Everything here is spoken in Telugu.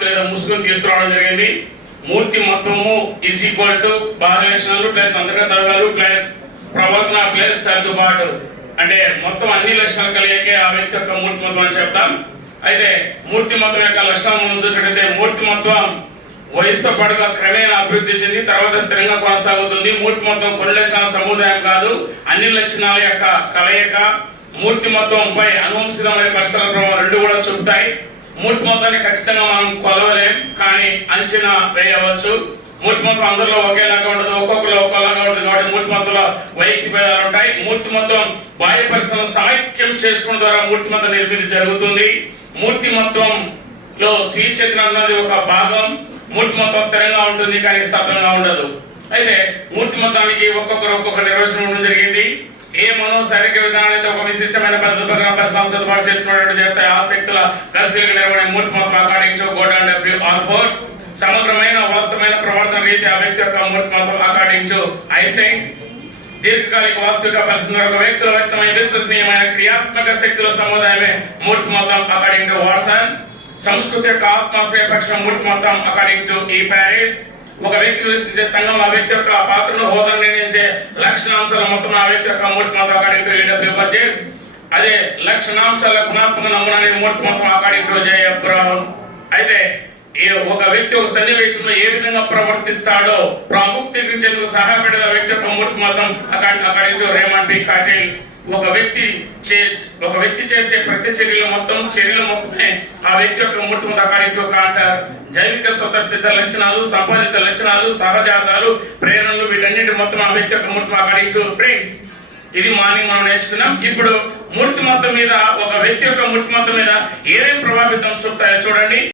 మాస్క్ లేదా ముసుగును తీసుకురావడం జరిగింది. మూర్తి మొత్తము ఈజ్ ఈక్వల్ టు బాహ్య లక్షణాలు ప్లస్ అంతర్గత అవయవాలు ప్లస్ ప్రవర్తన ప్లస్ సర్దుబాటు, అంటే మొత్తం అన్ని లక్షణాలు కలిగే ఆ వ్యక్తి యొక్క మూర్తి మొత్తం అని చెప్తాం. అయితే మూర్తి మొత్తం యొక్క లక్షణాలు మనం చూసినట్లయితే మూర్తి మొత్తం వయసుతో పాటుగా క్రమేణా అభివృద్ధి చెంది తర్వాత స్థిరంగా కొనసాగుతుంది. మూర్తి మొత్తం కొన్ని లక్షణాల సముదాయం కాదు, అన్ని లక్షణాల యొక్క కలయిక. మూర్తి మొత్తం పై అనువంశిక మరియు పరిసర ప్రభావం రెండు కూడా చూపుతాయి. మూర్తి మొత్తాన్ని ఖచ్చితంగా మనం కొలవలేం, కానీ అంచనా వేయవచ్చు. మూర్తి మొత్తం అందరిలో ఒకేలాగా ఉండదు, ఒక్కొక్కరు ఒక్కోలాగా ఉంటుంది. కాబట్టి మూర్తి మొత్తంలో వైయక్తిక భేదాలు ఉంటాయి. మూర్తి మొత్తం బాహ్య పరిశ్రమ సమైక్యం చేసుకోవడం ద్వారా మూర్తి మొత్తం నిర్మితి జరుగుతుంది. మూర్తి మొత్తంలో స్వీచక్రం అన్నది ఒక భాగం. మూర్తి మొత్తం స్థిరంగా ఉంటుంది కానీ స్తబ్దంగా ఉండదు. అయితే మూర్తి మొత్తానికి ఒక్కొక్క నిర్వచనం ఉండడం జరిగింది. ఏ మనోశారీరక విధానాలు అయితే ఒక విశిష్టమైన పద్ధతి పరిశ్రమ సర్దుబాటు చేసుకున్నట్టు చేస్తాయి ఆ శక్తుల పరిశీలన నిర్వహణ మూర్తి మొత్తం according to golden W Alphores సమగ్రమైన వాస్తవమైన ప్రవర్తన రీతి ఆ వ్యక్తి యొక్క మూర్తి మొత్తం అకార్డింగ్ టు ఐసెంగ్ దీర్ఘకాలిక వాస్తవిక పరిస్థితుల్లో ఒక వ్యక్తిలో వ్యక్తమైన విశ్వసనీయమైన క్రియాత్మక శక్తుల సముదాయమే మూర్తి మొత్తం అకార్డింగ్ టు వాట్సన్. సంస్కృతి యొక్క ఆత్మాశ్రయ పక్షం మూర్తి మొత్తం అకార్డింగ్ టు ఈ ప్యారిస్. ఒక వ్యక్తిని విశ్లేషించే సంఘంలో ఆ వ్యక్తి యొక్క పాత్రను హోదాను నిర్ణయించే లక్షణాంశాల మొత్తం ఆ వ్యక్తి యొక్క మూర్తి మొత్తం అకార్డింగ్ టు ఈడబ్ల్యూ బర్జెస్. అదే లక్షణాంశాల గుణాత్మక నమూనా అనేది మూర్తి మొత్తం అకార్డింగ్ టు జేఎఫ్ బ్రౌన్. అయితే ఒక వ్యక్తి ఒక సన్నివేశంలో ఏ విధంగా ప్రవర్తిస్తాడో ప్రాముఖ్యతకు సహాయపడే వ్యక్తి యొక్క మూర్తి మొత్తం according to Raymond B Cattell. ఒక వ్యక్తి చేసే ప్రతి చర్యలు మొత్తమే ఆ వ్యక్తి యొక్క మూర్తి మొత్తం అకార్డింగ్ టు కాంటర్. జైవిక స్వతసిద్ధ లక్షణాలు, సంపాదిత లక్షణాలు, సహజాతాలు, ప్రేరణలు వీటన్నిటి మొత్తం ఆ వ్యక్తి యొక్క మూర్తి అకార్డింగ్ టు ప్రిన్స్. ఇది మార్నింగ్ మనం నేర్చుకున్నాం. ఇప్పుడు మూర్తి మొత్తం మీద ఒక వ్యక్తి యొక్క మూర్తి మొత్తం మీద ఏమేమి ప్రభావితం చూపుతాయో చూడండి.